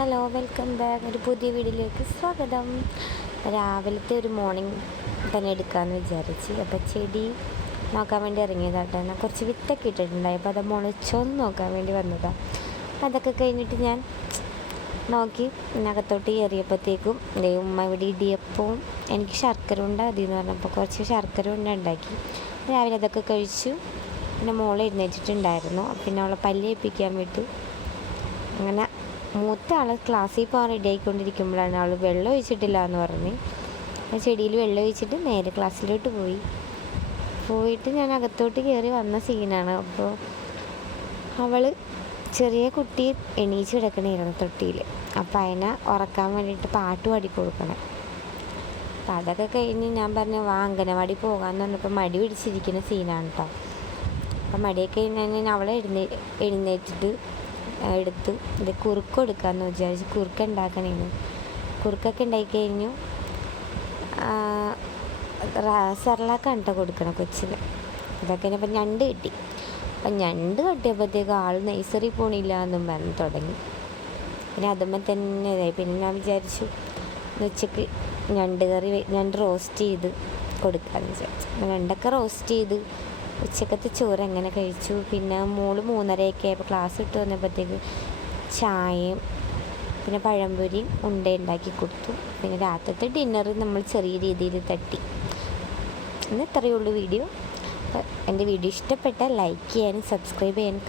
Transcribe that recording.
Hello, welcome back. ഒരു പുതിയ വീഡിയോയിലേക്ക് സ്വാഗതം. രാവിലത്തെ ഒരു മോർണിംഗ് തന്നെ എടുക്കാമെന്ന് വിചാരിച്ച് അപ്പോൾ ചെടി നോക്കാൻ വേണ്ടി ഇറങ്ങിയതാട്ടോ. ഞാൻ കുറച്ച് വിത്തൊക്കെ ഇട്ടിട്ടുണ്ടായി, അപ്പോൾ അത് മുളച്ചോന്ന് നോക്കാൻ വേണ്ടി വന്നതാണ്. അതൊക്കെ കഴിഞ്ഞിട്ട് ഞാൻ നോക്കി അകത്തോട്ട് കയറിയപ്പോഴത്തേക്കും ഉമ്മ ഇവിടെ ഇടിയപ്പവും എനിക്ക് ശർക്കര ഉണ്ട മതിയെന്ന് പറഞ്ഞപ്പോൾ കുറച്ച് ശർക്കര ഉണ്ട ഉണ്ടാക്കി. രാവിലെ അതൊക്കെ കഴിച്ചു. പിന്നെ മോളെ എഴുന്നേറ്റിട്ടുണ്ടായിരുന്നു, പിന്നെ അവളെ പല്ലേൽപ്പിക്കാൻ വിട്ടു. അങ്ങനെ മൂത്ത ആൾ ക്ലാസ്സിൽ പോകാൻ റെഡി ആയിക്കൊണ്ടിരിക്കുമ്പോഴാണ് അവൾ വെള്ളം ഒഴിച്ചിട്ടില്ല എന്ന് പറഞ്ഞ് ചെടിയിൽ വെള്ളം ഒഴിച്ചിട്ട് നേരെ ക്ലാസ്സിലോട്ട് പോയിട്ട് ഞാൻ അകത്തോട്ട് കയറി വന്ന സീനാണ്. അപ്പോൾ അവൾ ചെറിയ കുട്ടി എണീച്ച് കിടക്കണമായിരുന്നു തൊട്ടിയിൽ. അപ്പോൾ അതിനെ ഉറക്കാൻ വേണ്ടിയിട്ട് പാട്ട് പാടി കൊടുക്കണം. അപ്പോൾ അതൊക്കെ കഴിഞ്ഞ് ഞാൻ പറഞ്ഞു വാ അംഗനവാടി പോകാമെന്ന് പറഞ്ഞപ്പോൾ മടി പിടിച്ചിരിക്കുന്ന സീനാണ് കേട്ടോ. അപ്പോൾ മടിയൊക്കെ ഞാൻ അവളെ എഴുന്നേറ്റിട്ട് എടുത്ത് ഇത് കുറുക്ക് കൊടുക്കാമെന്ന് വിചാരിച്ച് കുറുക്ക് ഉണ്ടാക്കണേന്ന്. കുറുക്കൊക്കെ ഉണ്ടായിക്കഴിഞ്ഞു. സെർലാക്കാണ് കേട്ടോ കൊടുക്കണം കൊച്ചിന്. ഇതൊക്കെ ഇപ്പം ഞണ്ട് കിട്ടി. അപ്പം ഞണ്ട് കട്ടിയപ്പോഴത്തേക്ക് ആൾ നഴ്സറി പോണില്ല എന്നും പറഞ്ഞ് തുടങ്ങി. പിന്നെ അതുമ്പോൾ തന്നെ ഇതായി. പിന്നെ ഞാൻ വിചാരിച്ചു ഉച്ചയ്ക്ക് ഞണ്ട് റോസ്റ്റ് ചെയ്ത് കൊടുക്കാമെന്ന് വിചാരിച്ചു. ഞണ്ടൊക്കെ റോസ്റ്റ് ചെയ്ത് ഉച്ചക്കത്തെ ചോറ് എങ്ങനെ കഴിച്ചു. പിന്നെ മോള് 3:30 ആയപ്പോൾ ക്ലാസ് ഇട്ട് വന്നപ്പോഴത്തേക്ക് ചായയും പിന്നെ പഴംപൊരിയും ഉണ്ടാക്കി കൊടുത്തു. പിന്നെ രാത്രിത്തെ ഡിന്നർ നമ്മൾ ചെറിയ രീതിയിൽ തട്ടി. ഇന്ന് ഇത്രയേ ഉള്ളൂ വീഡിയോ. അപ്പോൾ എൻ്റെ വീഡിയോ ഇഷ്ടപ്പെട്ടാൽ ലൈക്ക് ചെയ്യാനും സബ്സ്ക്രൈബ് ചെയ്യാനും